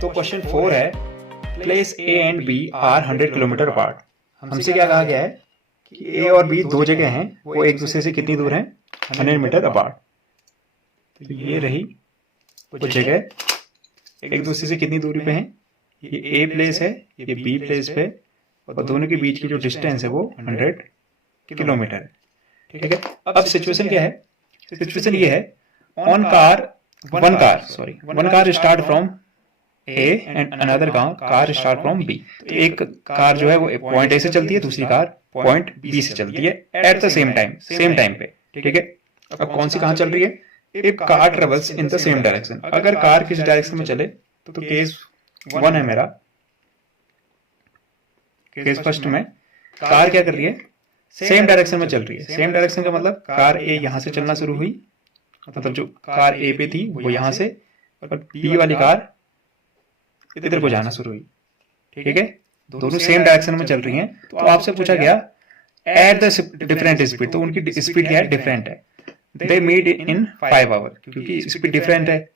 तो क्वेश्चन 4 है, place A and B are 100 kilometre apart. हमसे क्या कहा गया है कि ए और बी दो जगह हैं, वो एक दूसरे से कितनी दूर हैं, 100 मीटर अपार्ट। तो ये रही वो जगह एक दूसरे से कितनी दूरी पे हैं, ये ए प्लेस है, ये बी प्लेस पे, और दोनों के बीच की जो डिस्टेंस है वो 100 किलोमीटर है। ठीक है, अब सिचुएशन क्या है, सिचुएशन ये है, one car start from A and another car start from B. एक कार जो है वो पॉइंट ए से चलती है, दूसरी कार पॉइंट बी से चलती है एट द सेम टाइम पे। ठीक है, अब कौन सी कहां चल रही है, if car travels in the same direction. अगर कार किस डायरेक्शन में चले तो केस 1 है मेरा, केस फर्स्ट में कार क्या कर रही है, सेम डायरेक्शन में चल रही है। सेम डायरेक्शन का मतलब कार ए यहां से चलना शुरू हुई, मतलब जो कार ए पे थी वो यहां से, और बी वाली कार इधर को जाना शुरू हुई। ठीक है, दोनों सेम डायरेक्शन में चल रही हैं। तो आपसे पूछा गया एट द डिफरेंट स्पीड, तो उनकी स्पीड क्या है, डिफरेंट है। दे मीट इन 5 आवर, क्योंकि स्पीड डिफरेंट है।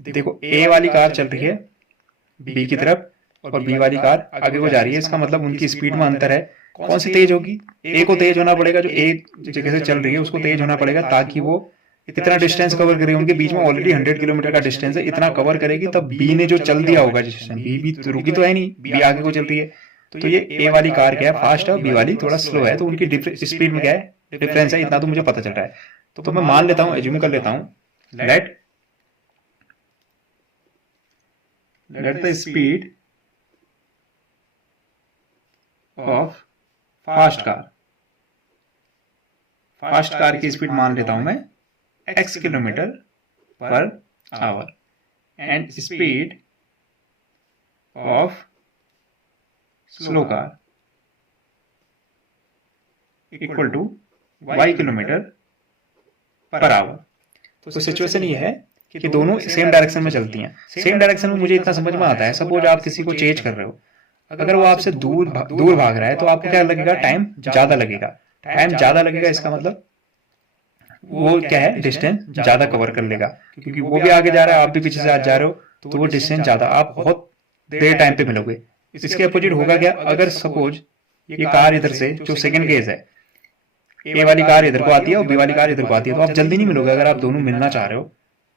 देखो ए वाली कार चल रही है बी की तरफ और बी वाली कार आगे को जा रही है, इसका मतलब उनकी स्पीड में अंतर है। कौन सी तेज होगी, ए को तेज होना पड़ेगा, जो एक जगह से चल रही है उसको तेज होना पड़ेगा ताकि वो इतना डिस्टेंस कवर करेगी। उनके बीच में ऑलरेडी 100 किलोमीटर का डिस्टेंस है, इतना कवर करेगी तब बी ने जो चल दिया होगा डिस्टेंस, बी तो रुकी तो है नहीं, बी आगे को चल रही है। तो ये ए वाली कार क्या है, फास्ट है, बी वाली थोड़ा स्लो है, तो उनकी स्पीड में क्या है, डिफरेंस है, इतना तो मुझे पता चल रहा है। तो मैं मान लेता हूं, एज्यूम कर लेता हूं, let the speed of fast car की स्पीड मान लेता हूं मैं x kilometre per hour and speed of slow car equal to y kilometre per hour. तो सिचुएशन ये है कि दोनों सेम डायरेक्शन में चलती हैं। सेम डायरेक्शन में मुझे इतना समझ में आता है, सपोज आप किसी को चेज कर रहे हो, अगर वो आपसे दूर भाग रहा है तो आपको क्या लगेगा, टाइम ज्यादा लगेगा। टाइम ज्यादा लगेगा इसका मतलब वो क्या है, डिस्टेंस ज्यादा कवर कर लेगा, क्योंकि वो भी आगे जा रहा है, आप भी पीछे से आज जा रहे हो, तो वो डिस्टेंस ज्यादा, आप बहुत देर टाइम पे मिलोगे। इसके अपोजिट होगा क्या, अगर सपोज ये कार इधर से, जो सेकंड केस है, ए वाली कार इधर को आती है और बी वाली कार इधर को आती है, तो आप जल्दी नहीं मिलोगे। अगर आप दोनों मिलना चाह रहे हो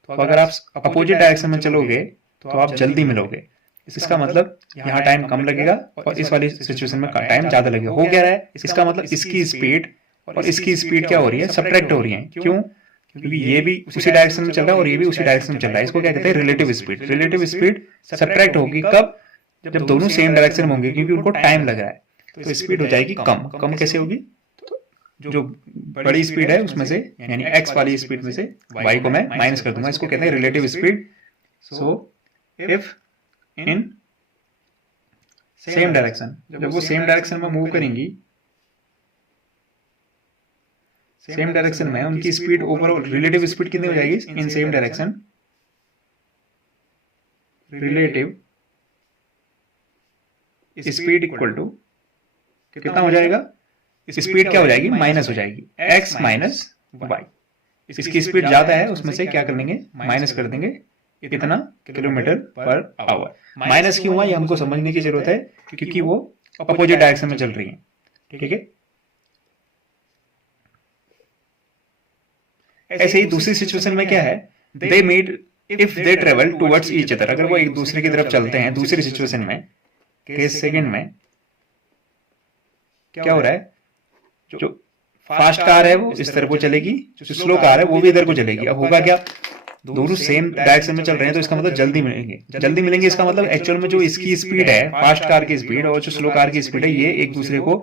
तो अगर आप अपोजिट डायरेक्शन में चलोगे तो आप जल्दी मिलोगे। इसका मतलब यहाँ टाइम कम लगेगा और इस वाली सिचुएशन में टाइम ज्यादा लगेगा। हो क्या रहा है, इसका मतलब इसकी स्पीड और इसकी स्पीड क्या हो रही है, सब्ट्रैक्ट हो रही है। क्यों, क्योंकि ये भी उसी डायरेक्शन में चल रहा है और ये भी उसी डायरेक्शन में चल रहा है। इसको क्या कहते हैं, relative speed. Relative speed subtract होगी कब, जब दोनों सेम डायरेक्शन में होंगे, क्योंकि उनको टाइम लग रहा है, तो स्पीड हो जाएगी कम। कम कैसे होगी, जो बड़ी स्पीड है उसमें से, यानी x वाली स्पीड में से y को मैं माइनस कर दूंगा, इसको कहते हैं relative speed. So if in same direction, जब वो सेम डायरेक्शन में मूव करेंगी, सेम डायरेक्शन में उनकी स्पीड ओवरऑल रिलेटिव स्पीड कितनी हो जाएगी in same direction, relative speed equal to कितना हो जाएगा, स्पीड क्या हो जाएगी, माइनस हो जाएगी, x माइनस वाई। इसकी स्पीड ज्यादा है, उसमें से क्या कर लेंगे, माइनस कर देंगे, इतना किलोमीटर पर आवर। माइनस क्यों हुआ ये हमको समझने की जरूरत है, क्योंकि वो अपोजिट डायरेक्शन में चल रही है। ठीक है, ऐसे ही दूसरी सिचुएशन में क्या है, they meet if they travel towards each other. अगर वो एक दूसरे की तरफ चलते हैं, दूसरी सिचुएशन में, केस सेकंड में क्या हो रहा है, जो फास्ट कार है वो इस तरफ को चलेगी, जो स्लो कार है वो भी इधर को चलेगी। अब होगा क्या, दोनों सेम डायरेक्शन में चल रहे हैं, तो इसका मतलब जल्दी मिलेंगे। इसका मतलब एक्चुअल में जो इसकी स्पीड है, फास्ट कार की स्पीड और जो स्लो कार की स्पीड है, ये एक दूसरे को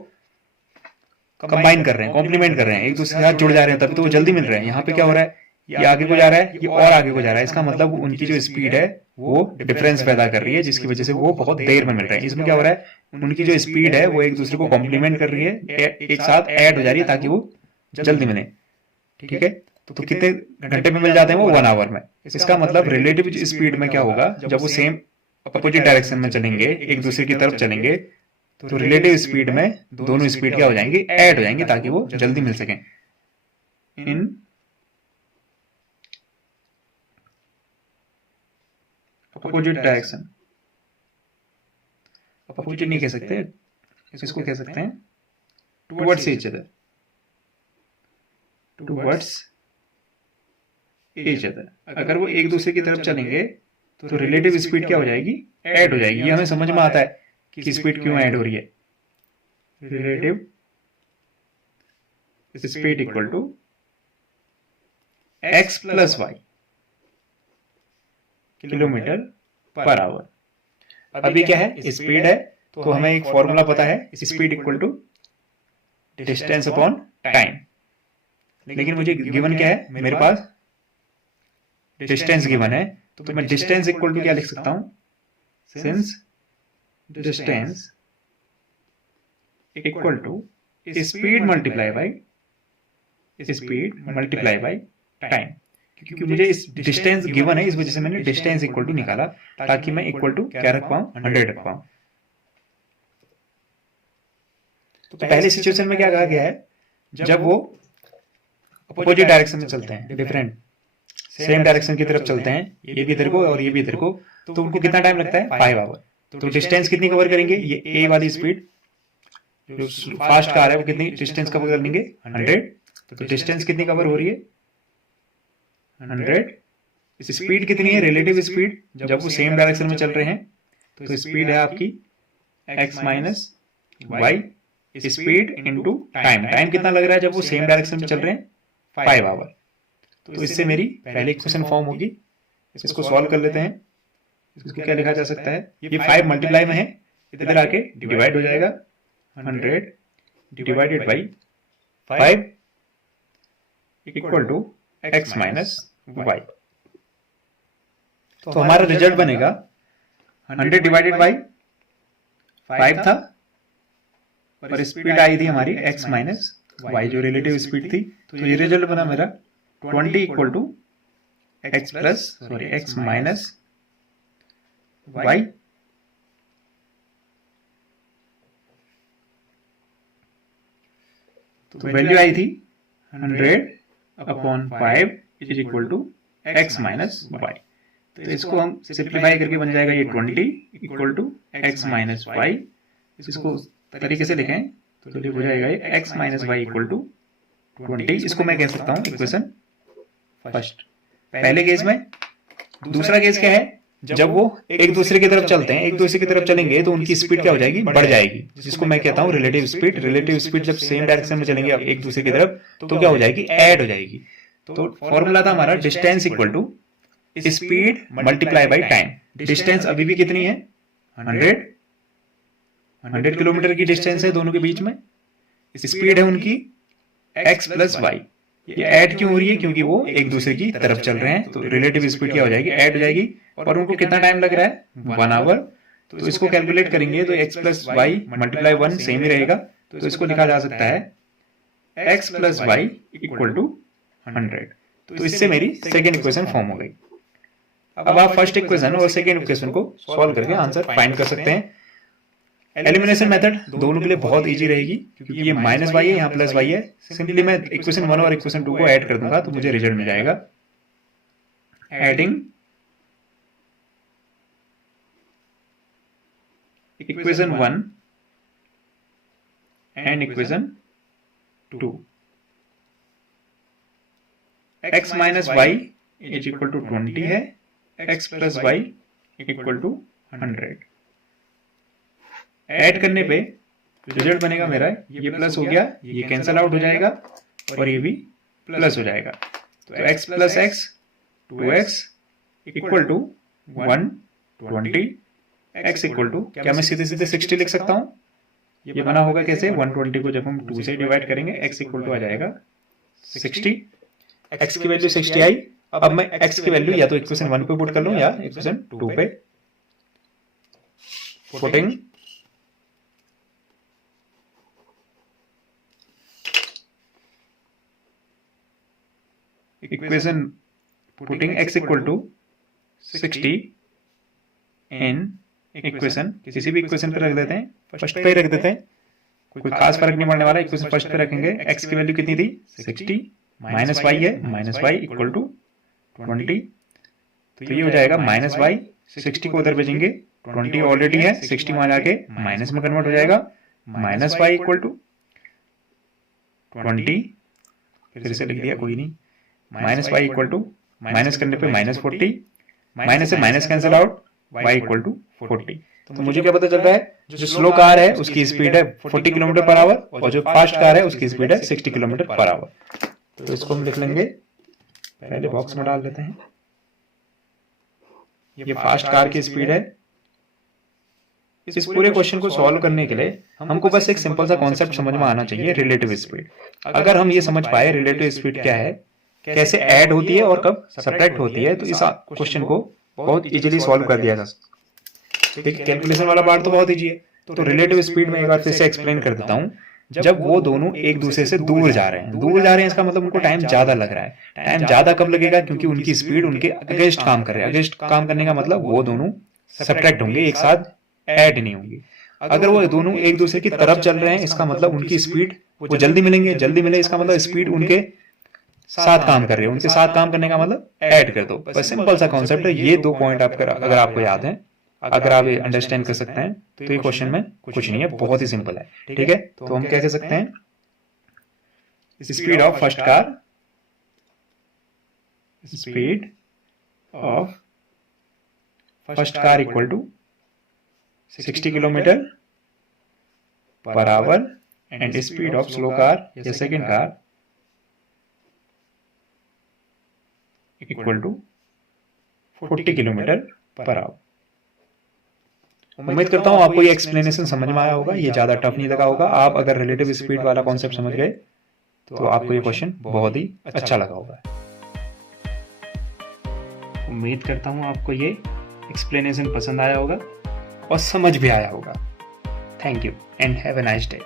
कंबाइन कर रहे हैं, कॉम्प्लीमेंट कर रहे हैं, एक दूसरे के साथ जुड़ जा रहे हैं, तभी तो वो जल्दी मिल रहे हैं। यहाँ पे क्या हो रहा है, ये आगे को जा रहा है, ये और आगे को जा रहा है। इसका मतलब उनकी जो स्पीड है वो डिफरेंस पैदा कर रही है, जिसकी वजह से वो बहुत देर में मिल रहे हैं। इसमें क्या हो रहा है, उनकी जो स्पीड है वो एक दूसरे को कॉम्प्लीमेंट कर रही है, एक साथ ऐड हो जा रही है ताकि वो जल्दी मिले। ठीक है, तो कितने घंटे में मिल जाते हैं वो, 1 आवर में। इसका मतलब रिलेटिव स्पीड में क्या होगा, जब वो सेम अपोजिट डायरेक्शन में चलेंगे, एक दूसरे की तरफ चलेंगे, तो रिलेटिव स्पीड में दोनों स्पीड क्या हो जाएंगे, ऐड हो जाएंगे ताकि वो जल्दी मिल सकें। इन अपोजिट डायरेक्शन अपोजिट नहीं कह सकते, इसको कह सकते हैं towards each other, towards each other. अगर वो एक दूसरे की तरफ चलेंगे तो रिलेटिव स्पीड क्या हो जाएगी, ऐड हो जाएगी। ये हमें समझ में आता है कि स्पीड क्यों ऐड हो रही है। Relative speed equal to x plus y kilometre per hour. अभी क्या है, स्पीड है, तो हमें एक फॉर्मूला पता है, speed equal to distance upon time. लेकिन मुझे गिवन क्या है, मेरे पास डिस्टेंस गिवन है, तो मैं डिस्टेंस इक्वल टू क्या लिख सकता हूं, since distance equal to speed multiply by time. क्योंकि मुझे इस डिस्टेंस गिवन है, इस वजह से मैंने डिस्टेंस इक्वल टू निकाला, ताकि मैं इक्वल टू क्या रख पाऊं, 100 रख पाऊं। तो पहले सिचुएशन में क्या कहा गया है, जब वो अपोजिट डायरेक्शन में चलते हैं, डिफरेंट सेम डायरेक्शन की तरफ चलते हैं, ये भी इधर को और ये भी इधर को, तो उनको कितना टाइम लगता है, 5 आवर। तो डिस्टेंस कितनी कवर करेंगे, ये ए वाली स्पीड जो फास्ट कार है वो कितनी डिस्टेंस कवर कर लेंगे, 100। तो डिस्टेंस कितनी कवर हो रही है, 100। स्पीड कितनी है, रिलेटिव स्पीड, जब वो सेम डायरेक्शन में चल रहे हैं, तो स्पीड है आपकी x minus y, speed into time. Time कितना लग रहा है जब वो सेम डायरेक्शन में चल रहे हैं, 5 आवर। तो इससे मेरी पहली इक्वेशन फॉर्म होगी। इसको सॉल्व कर लेते हैं। इसको क्या लिखा जा सकता है, ये 5 मल्टीप्लाई में है, इधर आके डिवाइड हो जाएगा, 100 divided by 5 equal to x minus y. तो हमारा रिजल्ट बनेगा 100 डिवाइडेड बाई 5 था, और स्पीड आई थी हमारी x माइनस वाई जो रिलेटिव स्पीड थी। तो ये रिजल्ट बना मेरा 20 equal to x minus y. तो वैल्यू आई थी 100 upon 5 is equal to x minus y. तो इसको हम सिंप्लीफाई करके बन जाएगा ये 20 equal to x minus y. इसको तरीके से लिखें तो हो जाएगा ये x minus y equal to 20। इसको मैं कह सकता हूं इक्वेशन फर्स्ट, पहले केस में। दूसरा केस क्या है, जब वो एक दूसरे की तरफ चलते हैं, एक दूसरे की तरफ चलेंगे तो उनकी स्पीड क्या हो जाएगी, बढ़ जाएगी, जिसको मैं कहता हूं रिलेटिव स्पीड। रिलेटिव स्पीड जब सेम डायरेक्शन में चलेंगे एक दूसरे की तरफ, तो क्या हो जाएगी, ऐड हो जाएगी। तो फॉर्मूला था हमारा distance equal to speed multiply by time. Distance अभी भी कितनी है, 100 किलोमीटर की डिस्टेंस है दोनों के बीच में। स्पीड है उनकी x प्लस वाई। ये ऐड क्यों हो रही है, क्योंकि वो एक दूसरे की तरफ चल रहे हैं, तो रिलेटिव स्पीड क्या हो जाएगी, ऐड हो जाएगी। और उनको कितना टाइम लग रहा है, 1 आवर। तो इसको कैलकुलेट करेंगे तो x plus y multiply 1 same ही रहेगा। तो इसको लिखा जा सकता है x plus y equal to 100। तो इससे मेरी सेकेंड इक्वेशन फॉर्म हो गई। अब आप फर्स्ट इक्वेशन और सेकेंड इक्वेशन को सॉल्व करके आंसर फाइंड कर सकते हैं। एलिमिनेशन मेथड दोनों के लिए बहुत इजी रहेगी, क्योंकि ये माइनस वाई है, यहाँ प्लस वाई है। सिंपली मैं इक्वेशन 1 और इक्वेशन 2 को ऐड कर दूंगा तो मुझे रिजल्ट मिल जाएगा। Adding equation 1 and equation 2, x minus y is equal to 20 है, x plus y equal to 100। Add करने पे रिजल्ट बनेगा मेरा, ये प्लस हो गया, ये कैंसल आउट हो जाएगा, और ये भी प्लस हो जाएगा। तो x plus x 2x equal to 120, x equal to क्या मैं सीधे सीधे 60 लिख सकता हूं। ये बना होगा कैसे, 120 को जब हम 2 से डिवाइड करेंगे x इक्वल टू आ जाएगा 60। x की वैल्यू 60 आई। अब मैं x की वैल्यू या तो इक्वेशन 1 पे पुट कर लूं या इक्वेशन 2 पे। Putting equation, putting x equal to 60 in equation, किसी भी इक्वेशन पे रख देते हैं, फर्स्ट पे रख देते हैं, कोई खास फर्क नहीं पड़ने वाला। इक्वेशन फर्स्ट पे रखेंगे। x की वैल्यू कितनी थी, 60 माइनस वाई है, माइनस वाई इक्वल टू 20। तो ये हो जाएगा माइनस वाई, 60 को उधर भेजेंगे 20 ऑलरेडी है, 60 वहां जाके माइनस में कन्वर्ट हो जाएगा, माइनस वाई इक्वल टू 20, फिर से लिख दिया कोई नहीं, minus y equal to, minus करने पे माइनस 40, माइनस से minus cancel out, y equal to 40। तो मुझे क्या पता चल रहा है, जो स्लो कार है उसकी स्पीड है 40 किलोमीटर पर आवर और जो फास्ट कार है उसकी स्पीड है 60 किलोमीटर पर आवर। तो इसको हम लिख लेंगे, पहले बॉक्स में डाल देते हैं, ये फास्ट कार की स्पीड है। इस पूरे क्वेश्चन को सॉल्व करने के लिए हमको बस एक सिंपल सा कॉन्सेप्ट समझ में आना चाहिए, रिलेटिव स्पीड। अगर हम ये समझ पाए रिलेटिव स्पीड क्या है, कैसे ऐड होती है और कब सब्ट्रैक्ट होती है, तो इस क्वेश्चन को बहुत इजीली सॉल्व कर दिया जा सकता है। देखिए कैलकुलेशन वाला पार्ट तो बहुत इजी है, तो रिलेटिव स्पीड में एक बार फिर से एक्सप्लेन कर देता हूँ। जब वो दोनों एक दूसरे से दूर जा रहे हैं, इसका मतलब उनको टाइम ज्यादा लग रहा है। टाइम ज्यादा कब लगेगा, क्योंकि उनकी स्पीड उनके अगेंस्ट काम कर रहे हैं। अगेंस्ट काम करने का मतलब वो दोनों सब्ट्रैक्ट होंगे, एक साथ ऐड नहीं होंगे। अगर वो दोनों एक दूसरे की तरफ चल रहे हैं, इसका मतलब उनकी स्पीड वो जल्दी मिलेंगे, जल्दी मिले इसका मतलब स्पीड उनके साथ काम कर रहे हैं, उनके साथ काम करने का मतलब ऐड कर दो। बस सिंपल सा कॉन्सेप्ट है। ये 2 पॉइंट अगर आपको याद है, अगर आप ये अंडरस्टैंड कर सकते हैं, तो ये क्वेश्चन में कुछ नहीं है, बहुत ही सिंपल है। ठीक है, तो हम क्या कह सकते हैं, speed of first car, speed of first car equal to 60 kilometre per hour and speed of slow car या second car equal to 40 kilometre per hour. उम्मीद करता हूं आपको ये एक्सप्लेनेशन समझ में आया होगा, ये ज्यादा टफ नहीं लगा होगा। आप अगर रिलेटिव स्पीड वाला कॉन्सेप्ट समझ गए तो आपको ये क्वेश्चन बहुत ही अच्छा लगा होगा। उम्मीद करता हूं आपको ये एक्सप्लेनेशन पसंद आया होगा और समझ भी आया होगा। Thank you and have a nice day.